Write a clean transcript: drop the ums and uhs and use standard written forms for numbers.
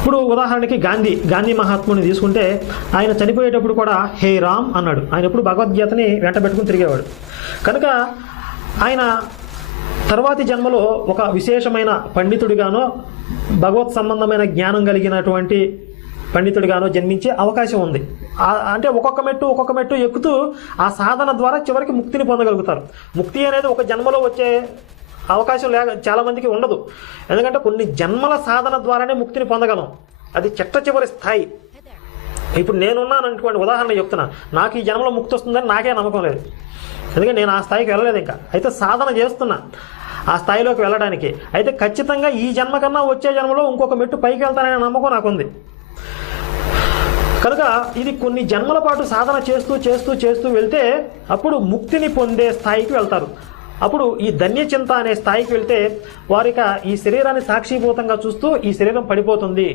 ఇప్పుడు ఉదాహరణకి గాంధీ మహాత్ముని తీసుకుంటే ఆయన చనిపోయేటప్పుడు కూడా హే రామ్ అన్నాడు. ఆయన ఎప్పుడు భగవద్గీతని వెంట పెట్టుకుని తిరిగేవాడు. కనుక ఆయన తర్వాతి జన్మలో ఒక విశేషమైన పండితుడిగానో భగవత్ సంబంధమైన జ్ఞానం కలిగినటువంటి పండితుడిగానో జన్మించే అవకాశం ఉంది. అంటే ఒక్కొక్క మెట్టు ఎక్కుతూ ఆ సాధన ద్వారా చివరికి ముక్తిని పొందగలుగుతారు. ముక్తి అనేది ఒక జన్మలో వచ్చే అవకాశం చాలామందికి ఉండదు. ఎందుకంటే కొన్ని జన్మల సాధన ద్వారానే ముక్తిని పొందగలం. అది చివరి స్థాయి. ఇప్పుడు నేనున్నాను అనుకోండి, ఉదాహరణ చెప్తున్నా, నాకు ఈ జన్మలో ముక్తి వస్తుందని నాకే నమ్మకం లేదు. ఎందుకంటే నేను ఆ స్థాయికి వెళ్ళలేదు ఇంకా. అయితే సాధన చేస్తున్నా ఆ స్థాయిలోకి వెళ్ళడానికి. అయితే ఖచ్చితంగా ఈ జన్మ కన్నా వచ్చే జన్మలో ఇంకొక మెట్టు పైకి వెళ్తాననే నమ్మకం నాకుంది. కనుక ఇది కొన్ని జన్మల పాటు సాధన చేస్తూ వెళ్తే అప్పుడు ముక్తిని పొందే స్థాయికి వెళ్తారు. అప్పుడు ఈ ధన్యచింత అనే స్థాయికి వెళ్తే వారిక ఈ శరీరాన్ని సాక్షిభూతంగా చూస్తూ ఈ శరీరం పడిపోతుంది,